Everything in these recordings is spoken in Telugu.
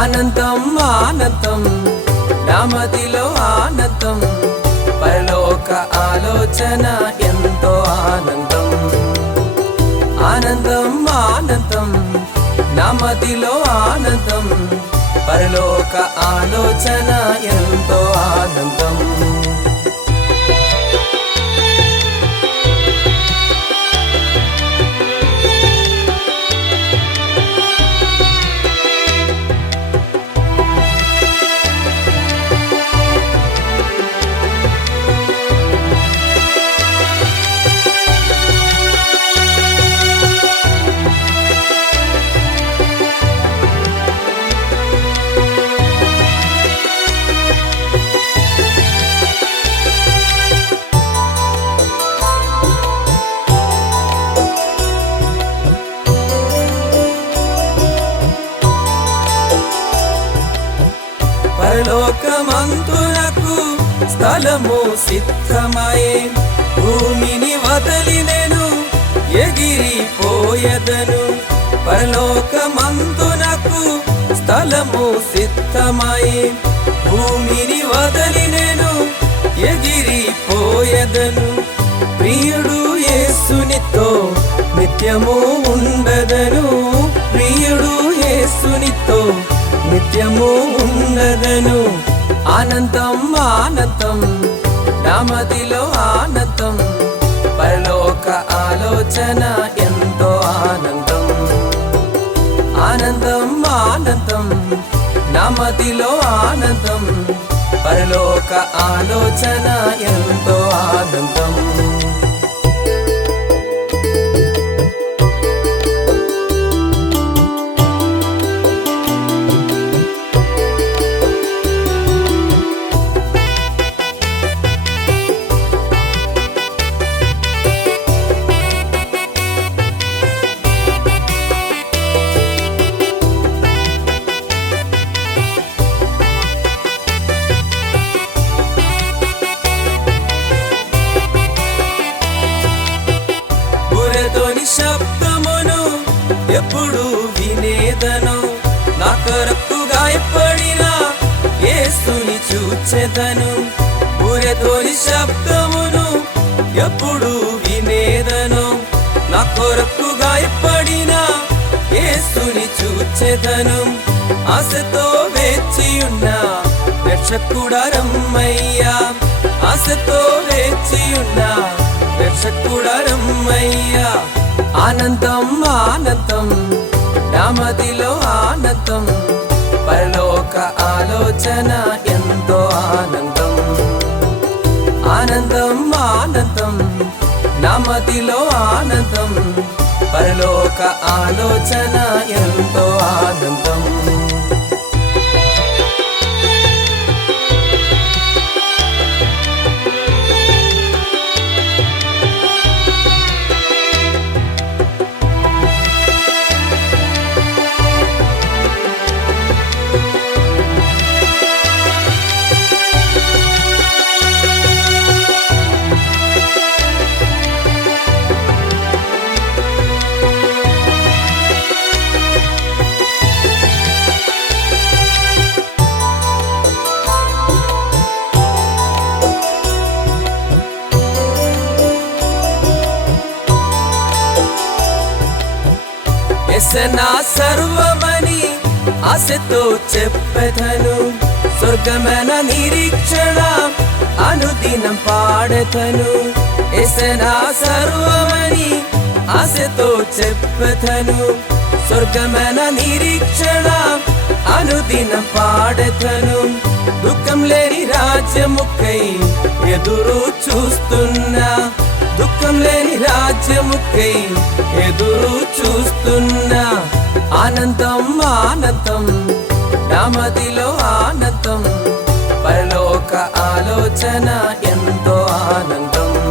ఆనందం ఆనందం. నామదిలో ఆనందం. పరలోక ఆలోచన ఎంతో ఆనందం. ఆనందం ఆనందం. నామదిలో ఆనందం. పరలోక ఆలోచన ఎంతో ఆనందం పరలోకమంతునకు స్థలము సిద్ధమయే. భూమిని వదలి నేను ఎగిరిపోయదను పరలోకమంతునకు స్థలము సిద్ధమయే. భూమిని వదలి నేను ఎగిరిపోయదను ప్రియుడు యేసునితో నిత్యము ఉండదను. ప్రియుడు యేసునితో నిత్యము ఉండదను. ఆనందం ఆనందం. నామదిలో ఆనందం. పరలోక ఆలోచన ఎంతో ఆనందం. ఆనందం ఆనందం. నామదిలో ఆనందం. పరలోక ఆలోచన ఎంతో ఆనందం. ఎప్పుడు వినేదను నా కొరకు గాయపడిన యేసుని చూచెదను ఊరెతోని శబ్దమును ఎప్పుడు వినేదను నా కొరకు గాయపడిన యేసుని చూచెదను ఆశతో వేచి ఉన్నా రక్షకుడా రమ్మయ్యా. ఆశతో వేచి ఉన్నా రక్షకుడా రమ్మయ్యా. ఆనందం ఆనందం నామదిలో ఆనందం పరలోక ఆలోచన ఎంతో ఆనందం. ఆనందం ఆనందం నామదిలో ఆనందం పరలోక ఆలోచన ఎంతో ఆనందం. నా సర్వమని ఆశతో చెప్పెదను. స్వర్గమైన నిరీక్షణ అనుదినం పాడతను ఎసనా సర్వమని ఆశతో చెప్పెదను. స్వర్గమైన నిరీక్షణ అనుదినం పాడతను దుఃఖం లేని రాజ్యముకై ఎదురు చూస్తున్నా. దుఃఖం లేని రాజ్యముకై ఎదురు చూస్తున్నా ఆనందం ఆనందం. నామదిలో ఆనందం. పరలోక ఆలోచన ఎంతో ఆనందం.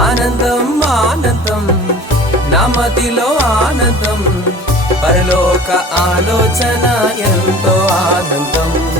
ఆనందం ఆనందం. నామదిలో ఆనందం. పరలోక ఆలోచన ఎంతో ఆనందం.